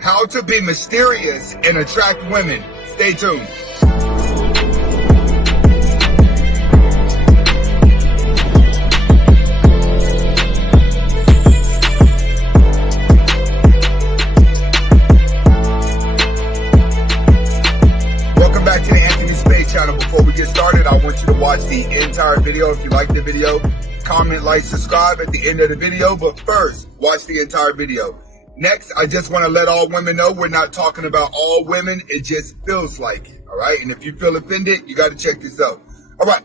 How to be mysterious and attract women. Stay tuned. Welcome back to the Anthony Space channel. Before we get started, I want you to watch the entire video. If you like the video, comment, like, subscribe at the end of the video. But first, watch the entire video. Next, I just want to let all women know we're not talking about all women. It just feels like it, all right? And if you feel offended, you got to check this out. All right,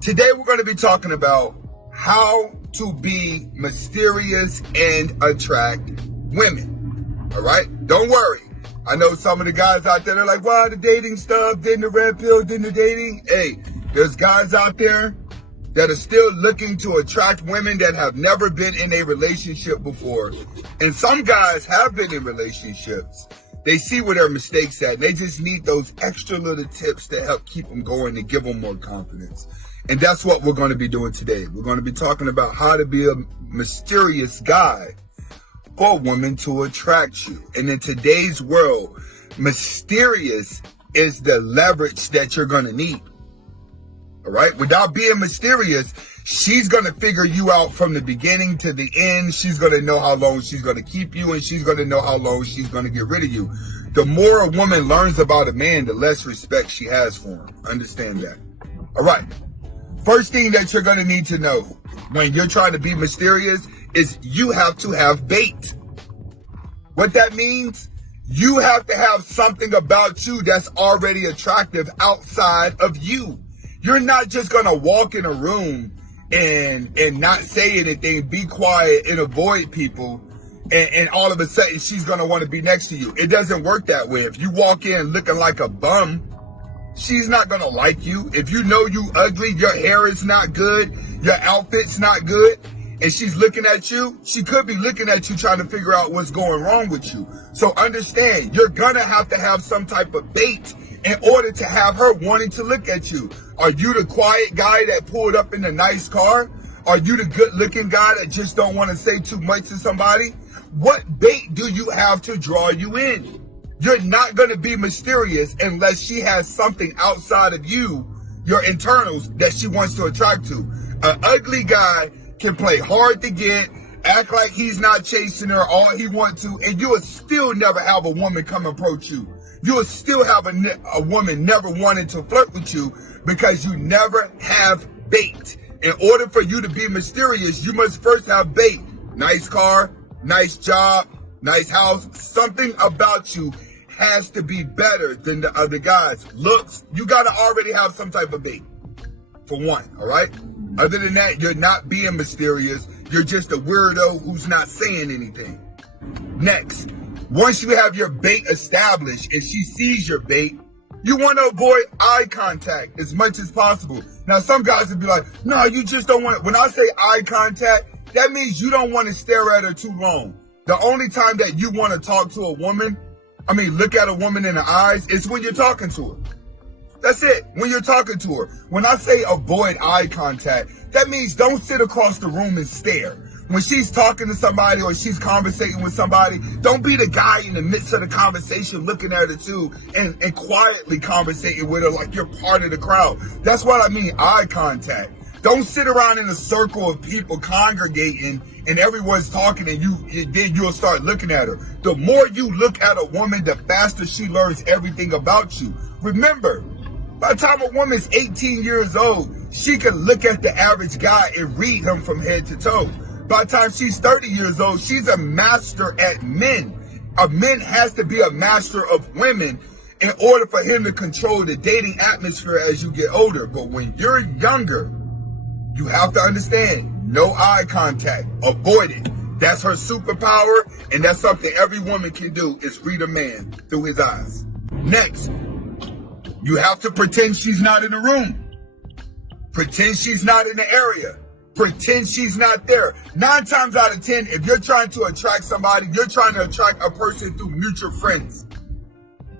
today we're going to be talking about how to be mysterious and attract women, all right? Don't worry. I know some of the guys out there, they're like, wow, the dating stuff, then the red pill, then the dating. Hey, there's guys out there that are still looking to attract women that have never been in a relationship before. And some guys have been in relationships. They see where their mistakes at, and they just need those extra little tips to help keep them going and give them more confidence. And that's what we're going to be doing today. We're going to be talking about how to be a mysterious guy for a woman to attract you. And in today's world, mysterious is the leverage that you're going to need. All right. Without being mysterious, she's going to figure you out from the beginning to the end. She's going to know how long she's going to keep you, and she's going to know how long she's going to get rid of you. The more a woman learns about a man, the less respect she has for him. Understand that. All right. First thing that you're going to need to know when you're trying to be mysterious is you have to have bait. What that means, you have to have something about you that's already attractive outside of you. You're not just going to walk in a room and not say anything, be quiet and avoid people, and all of a sudden she's going to want to be next to you. It doesn't work that way. If you walk in looking like a bum, she's not going to like you. If you know you ugly, your hair is not good, your outfit's not good, and she's looking at you, she could be looking at you trying to figure out what's going wrong with you. So understand, you're going to have some type of bait in order to have her wanting to look at you. Are you the quiet guy that pulled up in a nice car? Are you the good looking guy that just don't want to say too much to somebody? What bait do you have to draw you in? You're not going to be mysterious unless she has something outside of you, your internals, that she wants to attract to. An ugly guy can play hard to get, act like he's not chasing her all he wants to, and you will still never have a woman come approach you. You will still have a woman never wanting to flirt with you because you never have bait. In order for you to be mysterious, you must first have bait. Nice car, nice job, nice house. Something about you has to be better than the other guys. Looks, you got to already have some type of bait, for one, all right? Other than that, you're not being mysterious. You're just a weirdo who's not saying anything. Next, once you have your bait established and she sees your bait, you want to avoid eye contact as much as possible. Now, some guys would be like, no, you just don't want it. When I say eye contact, that means you don't want to stare at her too long. The only time that you want to talk to a woman, look at a woman in the eyes, is when you're talking to her. That's it, when you're talking to her. When I say avoid eye contact, that means don't sit across the room and stare. When she's talking to somebody or she's conversating with somebody, don't be the guy in the midst of the conversation looking at her too and quietly conversating with her like you're part of the crowd. That's what I mean, eye contact. Don't sit around in a circle of people congregating and everyone's talking and then you'll start looking at her. The more you look at a woman, the faster she learns everything about you. Remember, by the time a woman's 18 years old, she can look at the average guy and read him from head to toe. By the time she's 30 years old, she's a master at men. A man has to be a master of women in order for him to control the dating atmosphere as you get older. But when you're younger, you have to understand, no eye contact, avoid it. That's her superpower, and that's something every woman can do, is read a man through his eyes. Next, you have to pretend she's not in the room. Pretend she's not in the area. Pretend she's not there. 9 times out of 10, if you're trying to attract somebody, you're trying to attract a person through mutual friends.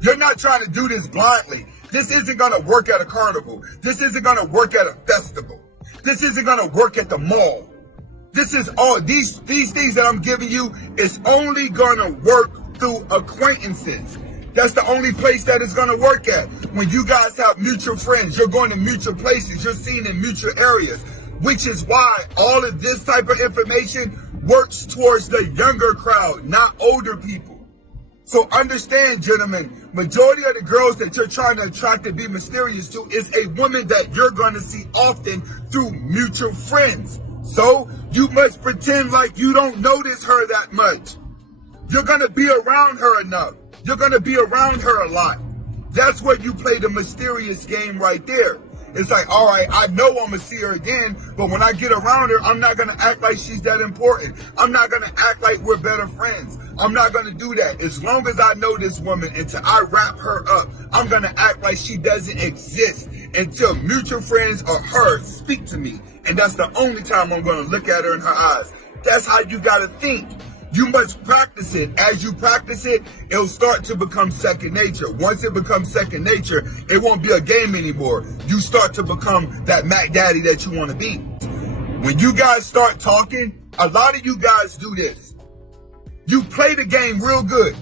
You're not trying to do this blindly. This isn't going to work at a carnival. This isn't going to work at a festival. This isn't going to work at the mall. This is all, these things that I'm giving you is only going to work through acquaintances. That's the only place that it's going to work at. When you guys have mutual friends, you're going to mutual places, you're seen in mutual areas, which is why all of this type of information works towards the younger crowd, not older people. So understand, gentlemen, majority of the girls that you're trying to attract to be mysterious to is a woman that you're going to see often through mutual friends. So you must pretend like you don't notice her that much. You're going to be around her enough. You're going to be around her a lot. That's where you play the mysterious game right there. It's like, all right, I know I'm going to see her again, but when I get around her, I'm not going to act like she's that important. I'm not going to act like we're better friends. I'm not going to do that. As long as I know this woman, until I wrap her up, I'm going to act like she doesn't exist until mutual friends or her speak to me. And that's the only time I'm going to look at her in her eyes. That's how you got to think. You must practice it. As you practice it, it'll start to become second nature. Once it becomes second nature, it won't be a game anymore. You start to become that Mac Daddy that you want to be. When you guys start talking, a lot of you guys do this. You play the game real good,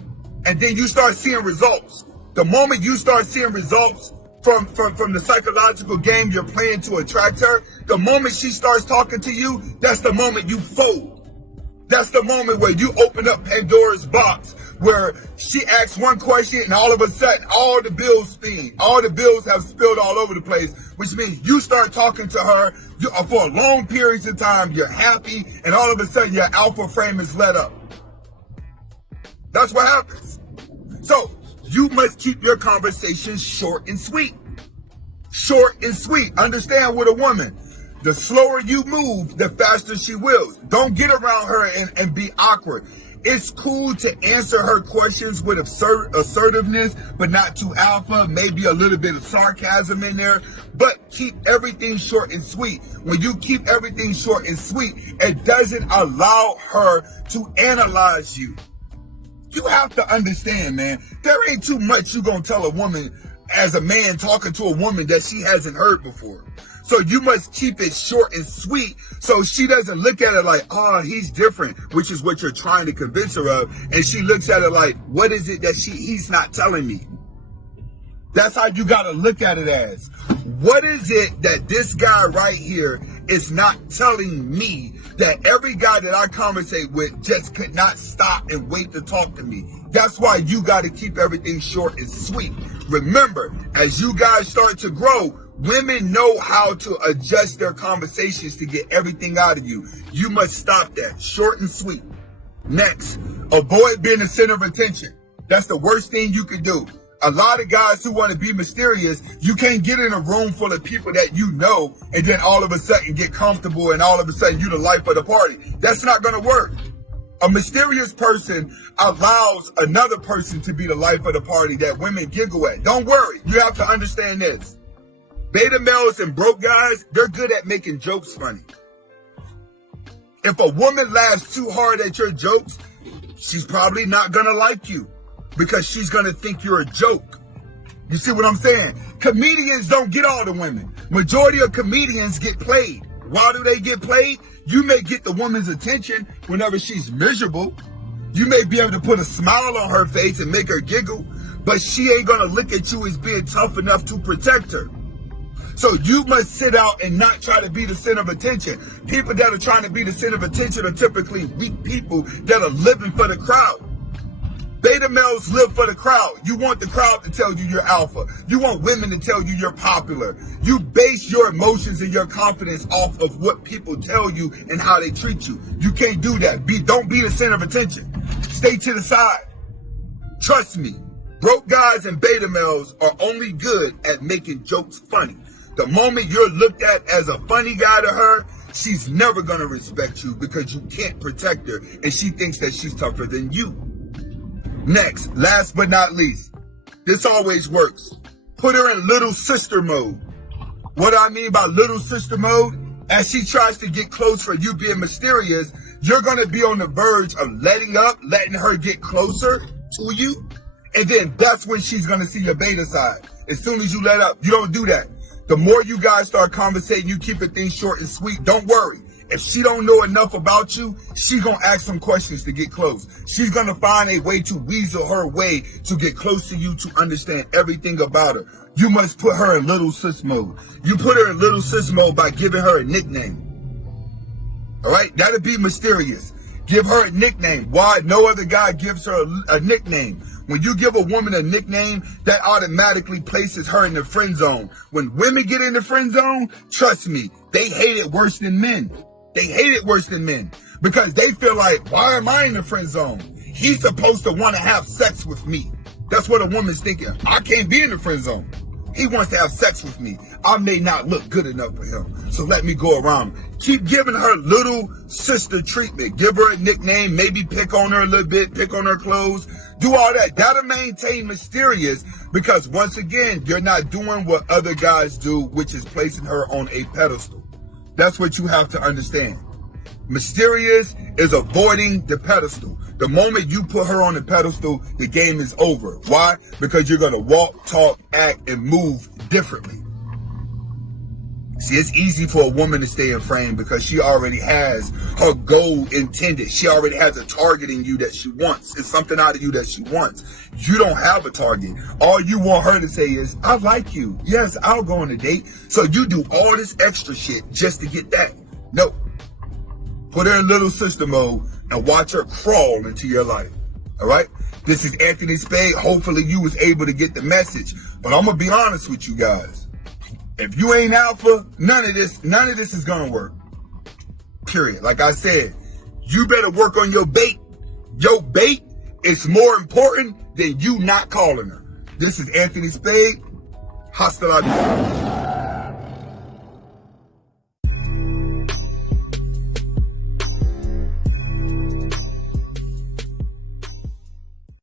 and then you start seeing results. The moment you start seeing results from the psychological game you're playing to attract her, the moment she starts talking to you, that's the moment you fold. That's the moment where you open up Pandora's box, where she asks one question and all of a sudden all the bills spin. All the bills have spilled all over the place, which means you start talking to her for long periods of time. You're happy, and all of a sudden your alpha frame is let up. That's what happens. So you must keep your conversations short and sweet. Short and sweet. Understand, with a woman, the slower you move, the faster she wills. Don't get around her and be awkward. It's cool to answer her questions with assertiveness, but not too alpha, maybe a little bit of sarcasm in there, but keep everything short and sweet. When you keep everything short and sweet, it doesn't allow her to analyze you. You have to understand, man, there ain't too much you gonna tell a woman as a man talking to a woman that she hasn't heard before. So you must keep it short and sweet so she doesn't look at it like, oh, he's different, which is what you're trying to convince her of. And she looks at it like, what is it that he's not telling me? That's how you got to look at it as. What is it that this guy right here is not telling me that every guy that I conversate with just could not stop and wait to talk to me? That's why you got to keep everything short and sweet. Remember, as you guys start to grow, women know how to adjust their conversations to get everything out of you. You must stop that. Short and sweet. Next, avoid being the center of attention. That's the worst thing you can do. A lot of guys who want to be mysterious, you can't get in a room full of people that you know and then all of a sudden get comfortable and all of a sudden you're the life of the party. That's not going to work. A mysterious person allows another person to be the life of the party that women giggle at. Don't worry. You have to understand this. Beta males and broke guys, they're good at making jokes funny. If a woman laughs too hard at your jokes, she's probably not going to like you because she's going to think you're a joke. You see what I'm saying? Comedians don't get all the women. Majority of comedians get played. Why do they get played? You may get the woman's attention whenever she's miserable. You may be able to put a smile on her face and make her giggle, but she ain't going to look at you as being tough enough to protect her. So you must sit out and not try to be the center of attention. People that are trying to be the center of attention are typically weak people that are living for the crowd. Beta males live for the crowd. You want the crowd to tell you you're alpha. You want women to tell you you're popular. You base your emotions and your confidence off of what people tell you and how they treat you. You can't do that. Don't be the center of attention. Stay to the side. Trust me, broke guys and beta males are only good at making jokes funny. The moment you're looked at as a funny guy to her, she's never going to respect you because you can't protect her and she thinks that she's tougher than you. Next, last but not least, this always works. Put her in little sister mode. What I mean by little sister mode, as she tries to get close for you being mysterious, you're going to be on the verge of letting up, letting her get closer to you. And then that's when she's going to see your beta side. As soon as you let up, you don't do that. The more you guys start conversating, you keep things short and sweet. Don't worry. If she don't know enough about you, she gonna ask some questions to get close. She's gonna find a way to weasel her way to get close to you to understand everything about her. You must put her in little sis mode. You put her in little sis mode by giving her a nickname. All right, that'll be mysterious. Give her a nickname. Why no other guy gives her a nickname? When you give a woman a nickname, that automatically places her in the friend zone. When women get in the friend zone, trust me, they hate it worse than men. They hate it worse than men because they feel like, why am I in the friend zone? He's supposed to want to have sex with me. That's what a woman's thinking. I can't be in the friend zone. He wants to have sex with me. I may not look good enough for him, so let me go around him. Keep giving her little sister treatment. Give her a nickname, maybe pick on her a little bit, pick on her clothes, do all that. That'll maintain mysterious because once again, you're not doing what other guys do, which is placing her on a pedestal. That's what you have to understand. Mysterious is avoiding the pedestal. The moment you put her on the pedestal, the game is over. Why? Because you're going to walk, talk, act, and move differently. See, it's easy for a woman to stay in frame because she already has her goal intended. She already has a target in you that she wants. It's something out of you that she wants. You don't have a target. All you want her to say is, I like you. Yes, I'll go on a date. So you do all this extra shit just to get that. No. Put her in little sister mode and watch her crawl into your life. All right? This is Anthony Spade. Hopefully you was able to get the message. But I'm going to be honest with you guys. If you ain't alpha, none of this is going to work. Period. Like I said, you better work on your bait. Your bait is more important than you not calling her. This is Anthony Spade. Hasta la vista.